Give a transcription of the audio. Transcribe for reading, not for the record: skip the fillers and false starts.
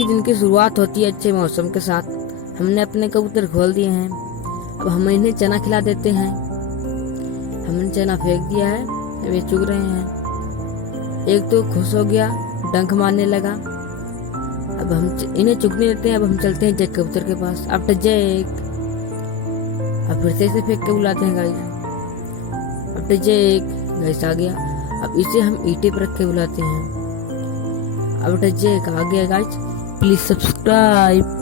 की दिन की शुरुआत होती है अच्छे मौसम के साथ। हमने अपने कबूतर खोल दिए हैं, अब हम इन्हें चना खिला देते हैं। हमने चना फेंक दिया है, अब ये चुग रहे हैं। एक तो खुश हो गया, डंक मारने लगा। अब हम इन्हें चुगने देते हैं। अब हम चलते हैं जैक कबूतर के पास। अब जैक, अब फिर से इसे फेंक के बुलाते हैं गाइस। अब जैक गाइस आ गया। अब इसे हम ईंटे पर रख के बुलाते हैं। अब जैक आ गया गाइस। Please subscribe.